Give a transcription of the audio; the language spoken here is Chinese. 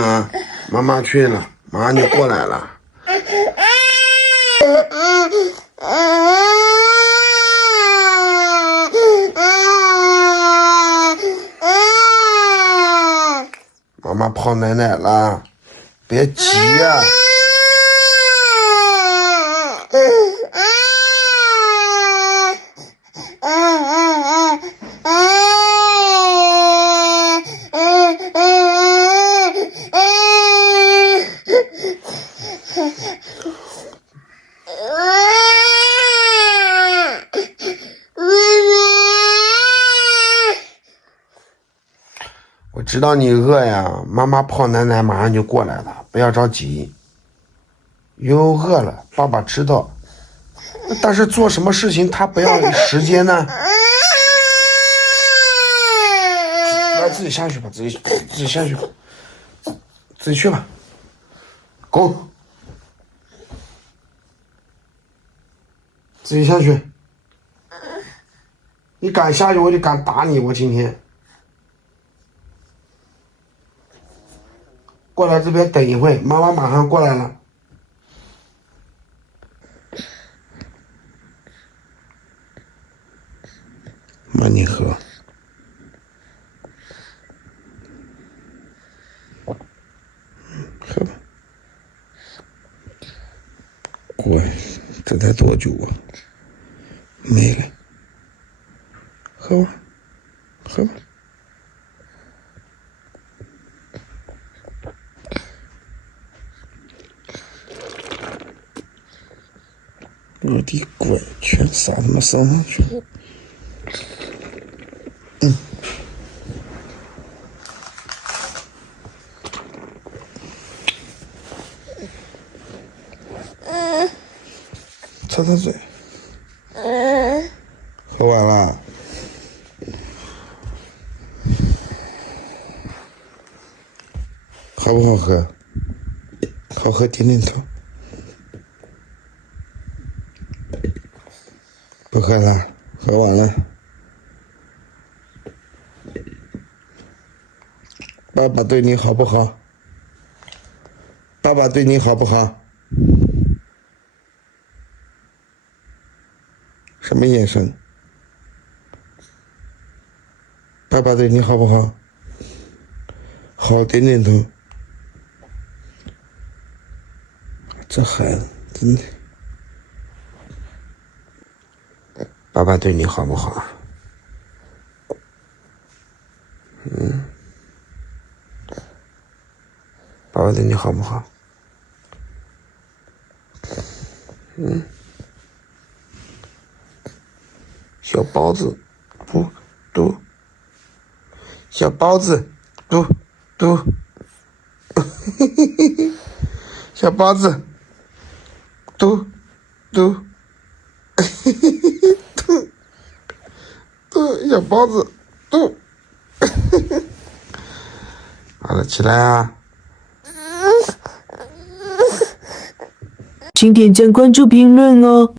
呢？妈妈去了，马上就过来了。妈妈泡奶奶了，别急呀。我知道你饿呀，妈妈泡奶奶马上就过来了，不要着急。悠悠饿了，爸爸知道，但是做什么事情他不要时间呢？来，自己下去吧，自己下去吧，自己去吧。滚！自己下去。你敢下去，我就敢打你！我今天。过来这边等一会，妈妈马上过来了。妈，你喝。喝吧。乖，这才多久啊？没了。喝吧，喝吧。我的乖，全撒他妈身上去了。擦擦嘴。喝完了。好不好喝？好喝，点点头。不喝了，喝完了。爸爸对你好不好？爸爸对你好不好？什么眼神？爸爸对你好不好？好，点点头。这孩子真的。爸爸对你好不好？爸爸对你好不好？小包子，嘟嘟，小包子，嘟嘟，小包子，嘟嘟，嘟嘟，小包子，嘟。好了，起来啊！请点赞、关注、评论哦。